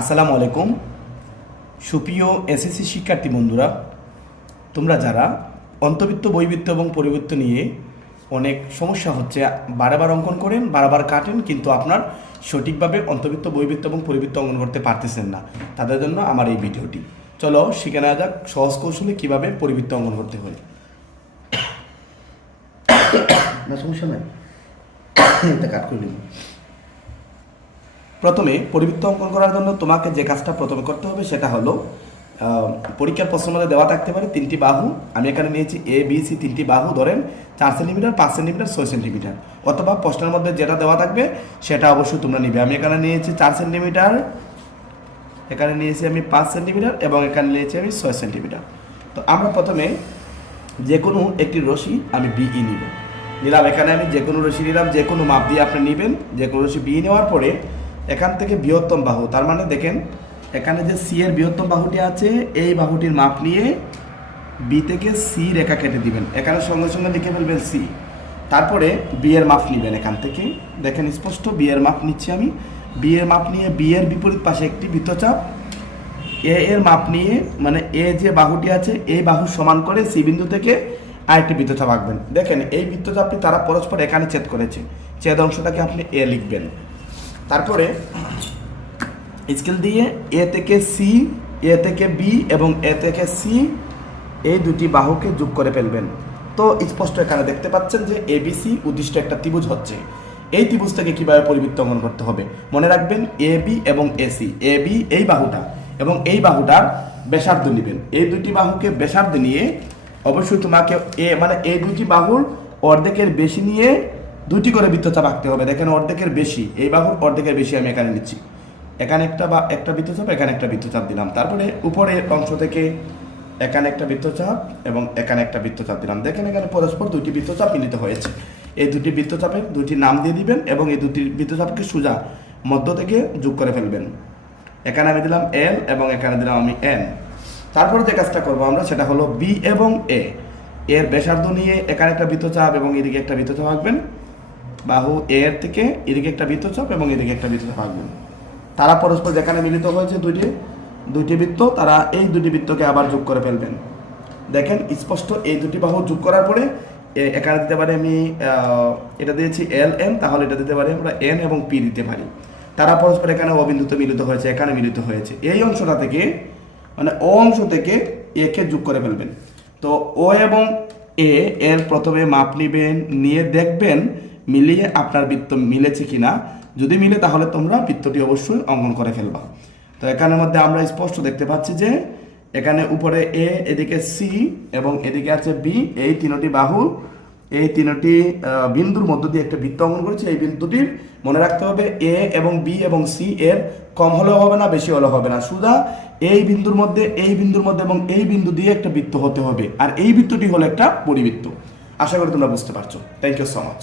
আসসালামু আলাইকুম সুপ্রিয় এসএসসি শিক্ষার্থী বন্ধুরা, তোমরা যারা অন্তবৃত্ত বহির্বৃত্ত এবং পরিবৃত্ত নিয়ে অনেক সমস্যা হচ্ছে, বারবার অঙ্কন করেন, বারবার কাটেন, কিন্তু আপনার সঠিকভাবে অন্তবৃত্ত বহির্বৃত্ত এবং পরিবৃত্ত অঙ্কন করতে পারতেছেন না, তাদের জন্য আমার এই ভিডিওটি। চলো শিখে নেওয়া যাক সহজ কৌশলে কীভাবে পরিবৃত্ত অঙ্কন করতে হয়। না সমস্যা নাই, এটা কাট করে নিন। প্রথমে পরিবৃত্ত অঙ্কন করার জন্য তোমাকে যে কাজটা প্রথমে করতে হবে সেটা হলো, পরীক্ষার প্রশ্নের মধ্যে দেওয়া থাকতে পারে তিনটি বাহু। আমি এখানে নিয়েছি এ বি সি, তিনটি বাহু ধরেন 4 সেন্টিমিটার, 5 সেন্টিমিটার, 6 সেন্টিমিটার, অথবা প্রশ্নের মধ্যে যেটা দেওয়া থাকবে সেটা অবশ্যই তোমরা নিবে। আমি এখানে নিয়েছি 4 সেন্টিমিটার, এখানে নিয়েছি আমি 5 সেন্টিমিটার এবং এখানে নিয়েছি আমি 6 সেন্টিমিটার। তো আমরা প্রথমে যে কোনো একটি রশি আমি বিই নিলাম। এখানে আমি যে কোনো রশি নিলাম, যে কোনো মাপ দিয়ে আপনি নেবেন। যে কোনো রশি বিই নেওয়ার পরে এখান থেকে বৃহত্তম বাহু, তার মানে দেখেন এখানে যে সি এর বৃহত্তম বাহুটি আছে, এই বাহুটির মাপ নিয়ে বি থেকে সি রেখা কেটে দিবেন। এখানে সঙ্গে সঙ্গে লিখে ফেলবেন সি। তারপরে বি এর মাপ নেবেন। এখান থেকে দেখেন স্পষ্ট বি এর মাপ নিচ্ছি আমি। বি এর মাপ নিয়ে বি এর বিপরীত পাশে একটি বৃত্তচাপ, এ এর মাপ নিয়ে মানে এ যে বাহুটি আছে এই বাহু সমান করে সি বিন্দু থেকে আরেকটি বৃত্তচাপ আঁকবেন। দেখেন এই বৃত্তচাপটি তারা পরস্পর এখানে ছেদ করেছে, ছেদ অংশটাকে আপনি এ লিখবেন। তারপরে স্কেল দিয়ে এ থেকে সি, এ থেকে বি এবং এ থেকে সি এই দুটি বাহুকে যোগ করে ফেলবেন। তো স্পষ্ট এখানে দেখতে পাচ্ছেন যে এবিসি উদ্দিষ্ট একটা ত্রিভুজ হচ্ছে। এই ত্রিভুজ থেকে কীভাবে পরিবৃত্ত অঙ্কন করতে হবে মনে রাখবেন, এ বি এবং এসি, এ বি এই বাহুটা এবং এই বাহুটার ব্যাসার্ধ নেবেন। এই দুটি বাহুকে ব্যাসার্ধ নিয়ে অবশ্যই তোমাকে মানে এই দুটি বাহুর অর্ধেকের বেশি নিয়ে দুটি করে বৃত্তচাপ আঁকতে হবে। দেখেন অর্ধেকের বেশি, এই বাহুর অর্ধেকের বেশি আমি এখানে নিচ্ছি। এখানে একটা বৃত্তচাপ, এখানে একটা বৃত্তচাপ দিলাম। তারপরে উপরের অংশ থেকে এখানে একটা বৃত্তচাপ এবং এখানে একটা বৃত্তচাপ দিলাম। দেখেন এখানে পরস্পর দুটি বৃত্তচাপ মিলিত হয়েছে। এই দুটি বৃত্তচাপের দুটি নাম দিয়ে দিবেন এবং এই দুটি বৃত্তচাপকে সোজা মধ্য থেকে যোগ করে ফেলবেন। এখানে আমি দিলাম এল এবং এখানে দিলাম আমি এন। তারপরে যে কাজটা করবো আমরা সেটা হলো বি এবং এ এর ব্যাসার্ধ নিয়ে এখানে একটা বৃত্তচাপ এবং এদিকে একটা বৃত্তচাপ আঁকবেন। বাহু এর থেকে এদিকে একটা বৃত্তচাপ এবং এদিকে একটা বৃত্তচাপ আঁকবেন। তারা পরস্পর যেখানে মিলিত হয়েছে দুইটি বৃত্ত, তারা এই দুটি বৃত্তকে আবার যোগ করে ফেলবেন। দেখেন স্পষ্ট এই দুটি বাহু যোগ করার পরে এখানে দিতে পারি আমি এটা দিয়েছি এল এম, তাহলে এটা দিতে পারি আমরা এন এবং পি দিতে পারি। তারা পরস্পর এখানে অবিন্দুতে মিলিত হয়েছে, এখানে মিলিত হয়েছে। এই অংশটা থেকে মানে ও অংশ থেকে এ কে যোগ করে ফেলবেন। তো ও এবং এ এর প্রথমে মাপ নেবেন, নিয়ে দেখবেন মিলিয়ে আপনার বৃত্ত মিলেছে কিনা। যদি মিলে তাহলে তোমরা বৃত্তটি অবশ্যই অঙ্কন করে ফেলবা। তো এখানের মধ্যে আমরা স্পষ্ট দেখতে পাচ্ছি যে এখানে উপরে এ, এদিকে সি এবং এদিকে আছে বি, এই তিনটি বাহু এই তিনটি বিন্দুর মধ্য দিয়ে একটা বৃত্ত অঙ্কন করেছি। এই বিন্দুটির মনে রাখতে হবে এ এবং বি এবং সি এর কম হলেও হবে না, বেশি হলেও হবে না, সোজা এই বিন্দুর মধ্যে এবং এই বিন্দু দিয়ে একটা বৃত্ত হতে হবে। আর এই বৃত্তটি হলো একটা পরিবৃত্ত। আশা করি তোমরা বুঝতে পারছো। Thank you so much.